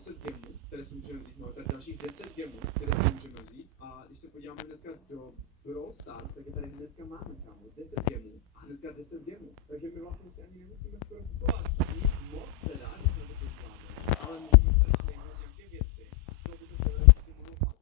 10 gemů, které si můžeme vzít, máme tady dalších 10 gemů, které si můžeme vzít. A když se podíváme hnedka do Brawl Stars, tak je tady hnedka máme, kámo, 10 gemů a hnedka 10 gemů. Takže my vlastně si ani nemusíme skoro kupovat nic moc teda, když na to podíváme, ale můžeme tady claimnout nějaké věci. A z toho by to teoreticky mohlo padnout.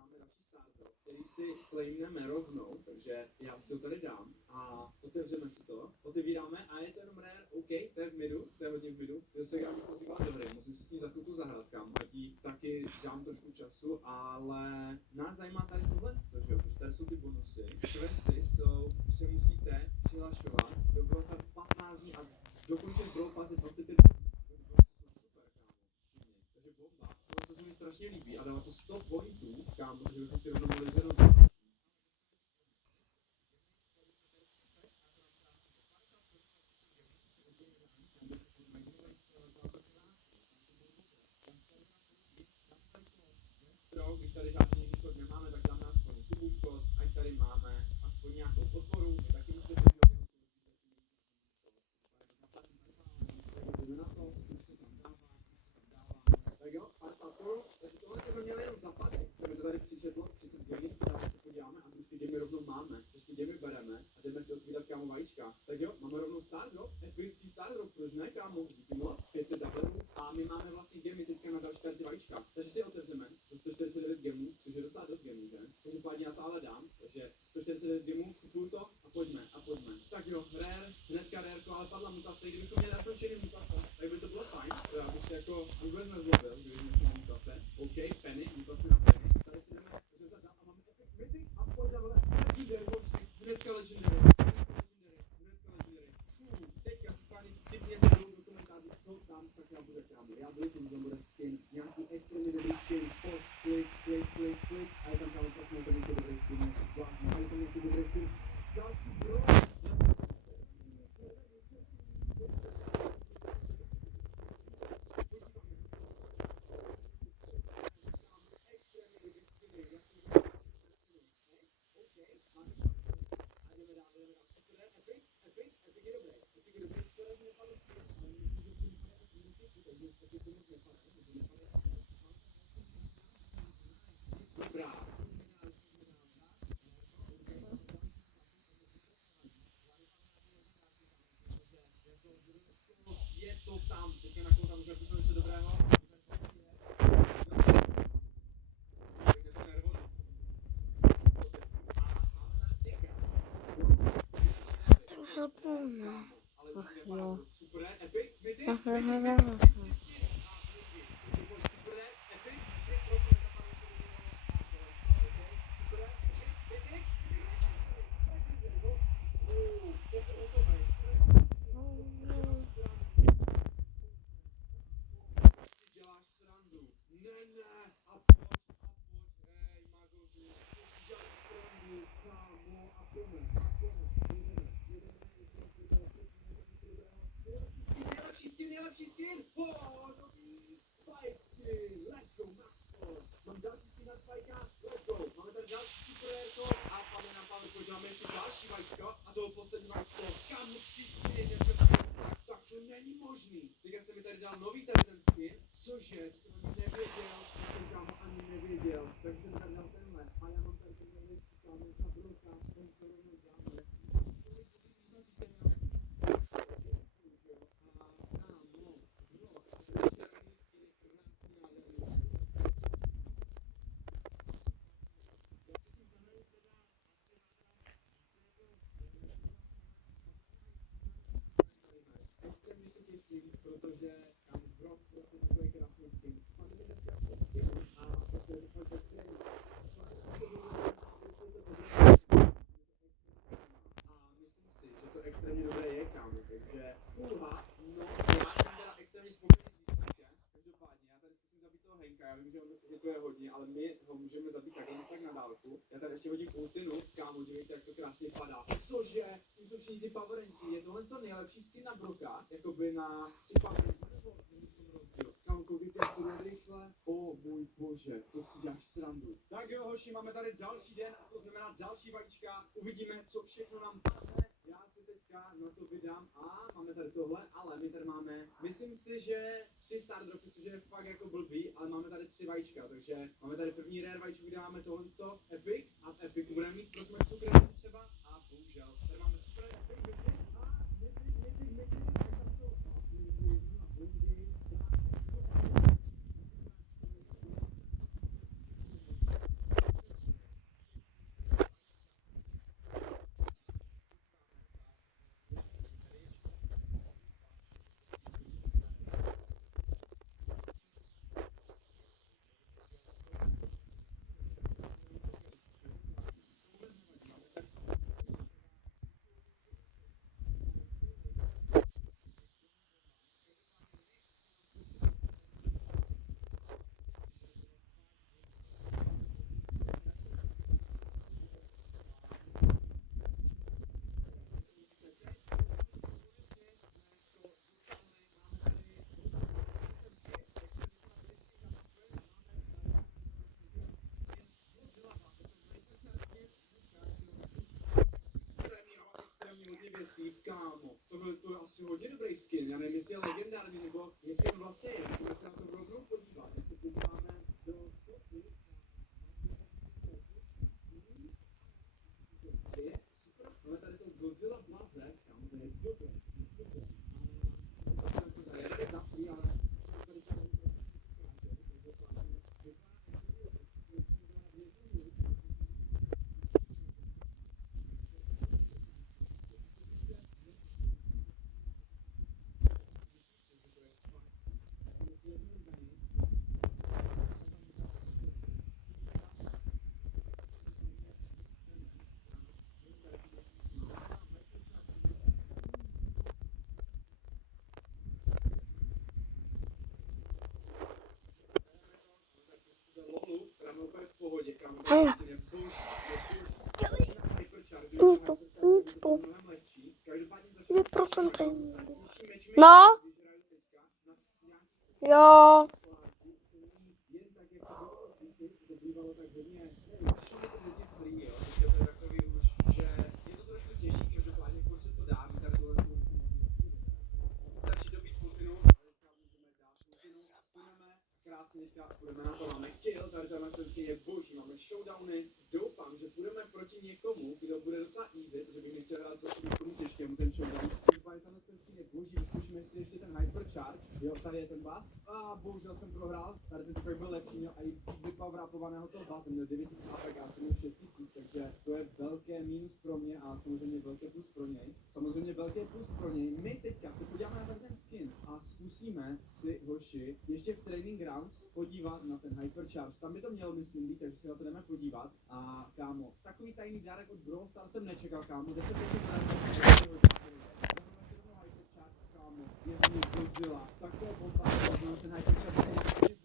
Máme další starter, který si claimneme rovnou, takže já si ho tady dám a otevřeme si to, otevíráme a je to jenom rare, OK, to je v midu, to je hodně v midu, to se já bych pozýval do hry, musím si s ní za chvilku zahrát, kam, ať jí taky dám trošku času, ale nás zajímá tady tohle, že jo, protože tady jsou ty bonusy, questy jsou, že se musíte přihlašovat do Brawl Stars 15 dní a dokončit Brawl Pass je 25 dní, super, kámo, takže bomba, to se mi strašně líbí a dává to 100 pointů, kámo, že bychom si rovnou mohli zhrnout. Když tady žádný jiný kód nemáme, tak dáme aspoň Kubův kód, ať tady máme aspoň nějakou podporu, my taky můžete podívat. Tak jo, takže tohle jsme měli jenom zapadek, kdyby to tady přičetlo, 30 gemů, která se podíváme a už ty gemy rovnou máme, když ty gemy bereme a jdeme si otvírat, kámo, vajíčka. Tak jo, máme rovnou Star Drop, epický Star Drop, proč ne, kámo, díky moc, 500 dolarů a my máme vlastně gemy teďka na další tady ty vajíčka, takže si je otevřeme za 149 gemů, což je docela dost gemů, že? Každopádně já to ale dám, takže 149 gemů, kupuju to a pojďme. Tak jo, rare, hnedka rareko, ale padla mutace, kdybychom měli aspoň všechny mutace, tak by to bylo fajn, to já bych se jako vůbec nezlobil, kdyby měli všechny mutace. OK, Penny, mutace na Penny, tady si jdeme řezat dál a máme epic mythic a pojďme vole, legendary, hnedka legendary. Teďka se schválně typněte dolů do komentářů, co tam tak já bude, kámo. Já doufám, že bude skin, nějaký extrémně dobrý skin, klik a je tam kámo fakt nějaký dobrý skin, zvláštní, a je tam nějaký dobrý skin. Další bro, je to tam, teďka na koho tam můžeme působit něco dobrého. Ach jo. Super, epic, mythic, děláš srandu. Ne, a pojď, hej, magoři, děláš srandu, kámo, a pojďme, nejlepší skin, dobrý, Spike skin, let's go, macho, mám další skin na Spikea, let's go, máme tady další super rareko a padne nám Pavel, pojď, máme ještě další vajíčko a toho poslední vajíčko, kámo, 3 skiny, tak to není možný. Teďka se mi tady dal nový tady ten skin, cože, to jsem ani nevěděl, já jsem kámo ani nevěděl, takže jsem tady dal tenhle a já mám tady ten nový kámo, ta broka, ten to rovnou dáme. Extrémně se těším, protože tam Brock prostě takový krásný skin. Máme dneska skin a protože a myslím si, že to extrémně dobré je, kámo, takže no, já jsem teda extrémně spokojený s výsledkem, každopádně, já tady zkusím zabít toho Henka, já vím, že to je hodně, ale my ho můžeme zabít tak na dálku, já tady ještě hodím ultinu, kámo, dívejte, jak to krásně padá, cože, tím jsou všichni ty powerenci, je tohle to nejlepší skin na Broka, jakoby na si powerenci, nebo není v tom rozdíl, kámo, koukejte, jak to jde rychle, můj bože, to si děláš srandu. Tak jo, hoši, máme tady další den, a to znamená další vajíčka, uvidíme, co všechno nám padne. Já se teďka na to vydám a máme tady tohle, ale my tady máme, myslím si, že 300 Stardropy, což je fakt jako blbý, ale máme tady 3 vajíčka, takže máme tady první rare vajíčku, kde máme tohle Epic a v Epic budeme mít prosím super třeba a bohužel, tady máme super Epic, a Mythic, a tam to, kámo, to je asi hodně dobrý skin, já nevím, jestli je legendární, nebo jestli on vlastně je, můžeme se na to rovnou podívat, jestli podíváme do je super, máme tady to Godzilla Blaze, kámo, to je dobré, v pohodě, kámo, No. Jo. Budeme na to, máme kill, tady tenhle skin je boží, máme showdowny, doufám, že půjdeme proti někomu, kdo bude docela easy, protože bych nechtěl dát proti někomu těžkému ten showdown. Každopádně tenhle skin je boží, vyzkoušíme si ještě ten hypercharge, jo, tady je ten bas, a bohužel jsem prohrál, tady ten takový byl lepší, měl i víc vypowerupovaného toho basa, měl 9000 APK, já jsem měl 6000, takže to je velké minus pro mě a samozřejmě velké plus pro něj. Samozřejmě velké plus pro něj. My teďka se podíváme na ten skin a zkusíme si, hoši, ještě v training grounds podívat na ten hypercharge. Tam by to mělo, myslím, být, takže si na to jdeme podívat. A kámo, takový tajný dárek od Brawl Stars jsem nečekal, kámo. 10 kámo, je to mi Godzilla. Takové bomba, ten hypercharge je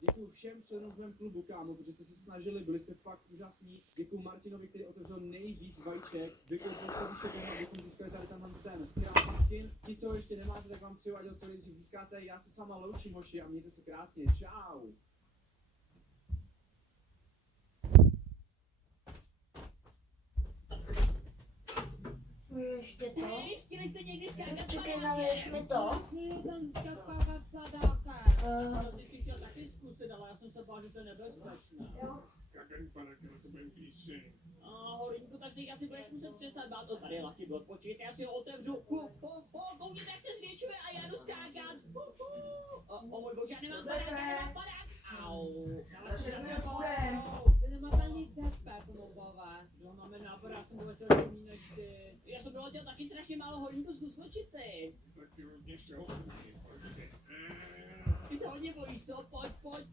děkuju všem členům v mém klubu, kámo, protože jste se snažili, byli jste fakt úžasní. Děkuju Martinovi, který otevřel nejvíc vajíček. Děkuju Bostovi, abychom získali tady tenhle ten krásný skin. Ti, co ho ještě nemáte, tak vám přeju, ať ho co nejdřív získáte. Já se s váma loučím, hoši, a mějte se krásně. Čau. Ještě to. Hej, chtěli jste někdy skákat Čekej, naliješ mi to. Ty jsi chtěl taky zkusit, ale já jsem se bál, že to je nebezpečné. Skákání padáky na sebe píše. Horinku, tak si asi budeš muset přestat bát. O, tady je Lucky Block, počkejte, já si ho otevřu. Koukněte, jak se zvětšuje a já jdu skákat. O můj bože, já nemám padák, já nemám padák. Au. Ty nemáte nic nespět, klubové. Jo, máme nápad, já jsem doletěl jiný než ty. Já jsem doletěl taky strašně málo, Horinku, zkus skočit ty. Taky hodně šťastný. Ty se hodně bojíš, co? Pojď.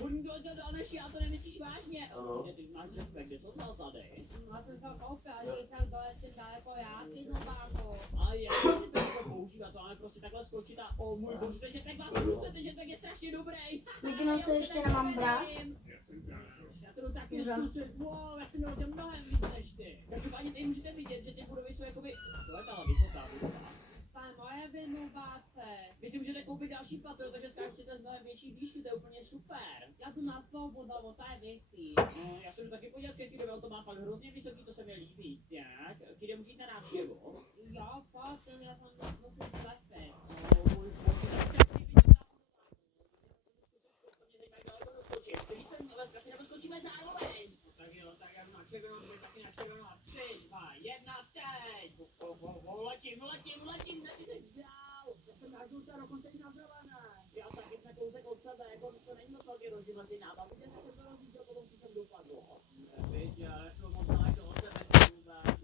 Horinku doletěl dál než já, to nemyslíš vážně. Ty máš jetpack, kde jsou tady? Já jsem to koupil, ale říkal, doletěl daleko já, ty nobáko. A jak se ty to používat, to máme prostě takhle skočit a o můj bože, ten jetpack vás zkuste, ten jetpack je strašně dobrý. Viděnou se ještě nemám brát. Já jsem tam. Já to jdu taky Dobře. zkusit, wow, já jsem doletěl mnohem víc než ty. Každopádně tady můžete vidět, že ty budovy jsou jakoby, to je ta vysoká budova. To je moje vynubáce. Vy si můžete koupit další patro, takže skáčete z mnohem větší výšky, to je úplně super. Já tu na svou budovu, to je věcí. No, já se jdu taky podívat, jaký to má fakt hrozně vysoký, to se mi líbí. Tak, kde můžete na návštěvu? Jo, pojď, já jsem musím zlepšit. červenou, ty taky na červenou a 3, 2, 1, teď! Letím, nechci se dál! Já jsem na žluté, dokonce i na zelené. Já taky jsme kousek od sebe, jako to není moc velký rozdíl mezi náma. Viděl jsem to rozdíl potom, co jsem dopadl. Neviděl, já jsem moc daleko od sebe,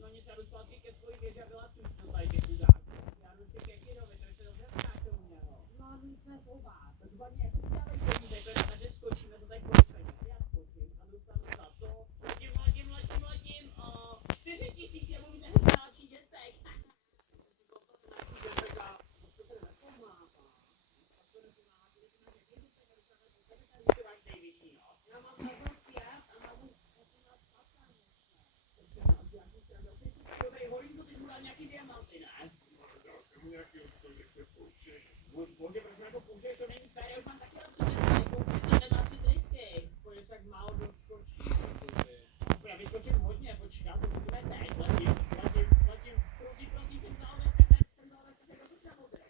no nic, já jdu zpátky ke svojí věži a byla tu tady ty chudák. Já jdu ke Kirovi, to se dobře vrátil u něho. No a my jsme po vás. Dva mě dávají peníze, to je na, že skočíme, to tady koupíme. Já skočím a dostanu za to. Letím, 4 000, já budu ten další jetpack. Jsem si koupil ten další jetpack a to se nepomáhá. To máš nejvyšší, no. Já mám level 5 a mám 18 patánů. Dobrý, Horinko, ty jsi mu dal nějaký diamanty, ne? Dal jsem mu nějaký ostoj, nechce pouštět. Bože, proč mi jako použiješ, to není fér, já už mám taky lepší jetpack, koupit ten má 3 trysky. Pojď, jak málo doskočí. Já vyskočím hodně, počkat, to budeme teď, letím. Prosím, jsem vzal dneska se dokud na modrý.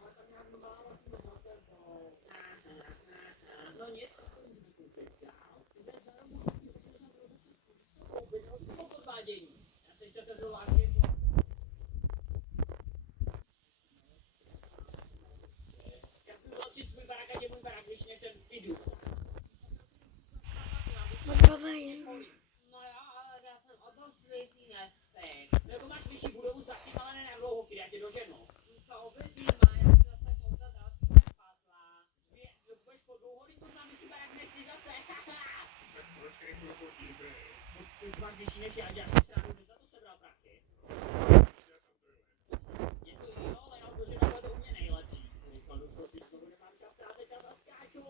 Ale tak nějak málo jsem to na tebou. No nic, co to můžeme koupit dál. Zde za robu si musím trochu koupit, no to podvádění. Já se ještě otevřu lávky, já chci zlepšit svůj barák a je můj barák, když než jsem jdu. No jo, ale já jsem o to světý nespěch. No jako máš vyšší budovu zatím, ale ne na dlouho, kdy já tě doženu. To uvidíme, jak se zase koukat další nepadla. Budeš po dlouho, když to znám vyšší barák než ty zase. Tak proč rychle chodíte? Ty jsi máš vyšší než já, děláš si stranu, kdy za to sebral prachy. Já tam to je. Je to jo, ale já doženu, ale to u mě nejlepší. Rychle doskočit, to nemám čas ztrácet čas a skáču.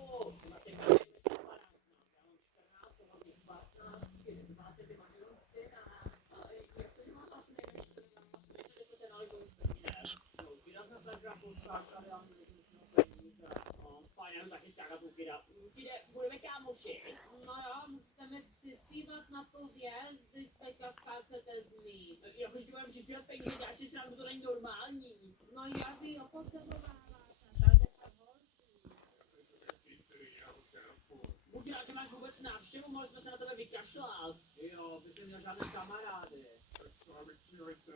Na těch barák než barák. Já mám 14, to mám 15, 20, ty máš jenom 13. Jak to, že máš asi nejmenší, to nemám asi, že to se nalikují výrazná sledra, posták, tady já nevím, peníze. Fajn, já jdu taky skákat u Kida. Kide, budeme kámoši. No jo, musíte mi přispívat na to zjezd, když teďka skáčete z mý. Jakože ti budeme přispívat peníze, dáš si stranu, to není normální. No já vy opotřebováváte, tady ta horší. Já ho chápu. Buď rád, že máš vůbec návštěvu, mohli jsme se na tebe vykašlat. Jo, ty jsi neměl žádné kamarády. Tak co, abych přijďte.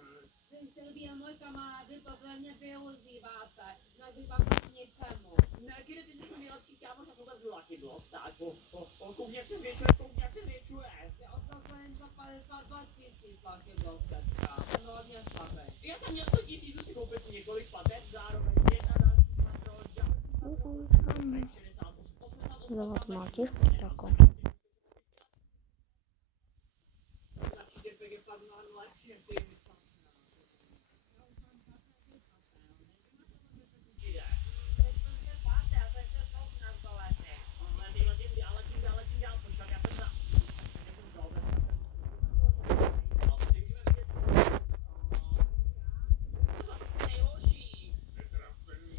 Vy jste byl můj kamarády, podle mě využíváte. Nevybavíte k ničemu. Ne, Kide, ty jsi můj nejlepší kámoš a to vzula kydlo. Tak, koukni, jak se zvětšuje. Já odložím za 52 000 taky byl teďka. No hodně slabý. Já jsem měl 100 000, jdu si koupit několik patet, zároveň jedna další patro, žádný 68, Zovat máte? Tako. Lepší jetpack je fakt mnohem lepší než ty jimi. Jde. Letím dál, počkat, já jsem za... Nejhorší. Netrafený.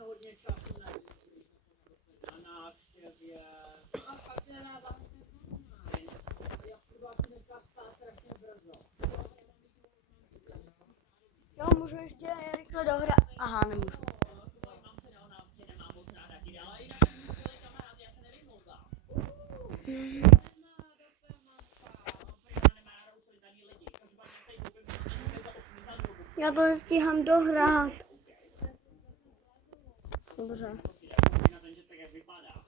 Hodně času na návštěvě. A pak se ráda Já budu asi dneska spát strašně brzo. Jo, můžu ještě rychle dohrát. Aha, nemůžu. Mám se nemám moc ráda, ale jinak jsem skvělý kamarád, já se nevymlouvám. Já to nestíhám dohrát. Dobře. Na ten, že tak jak vypadá.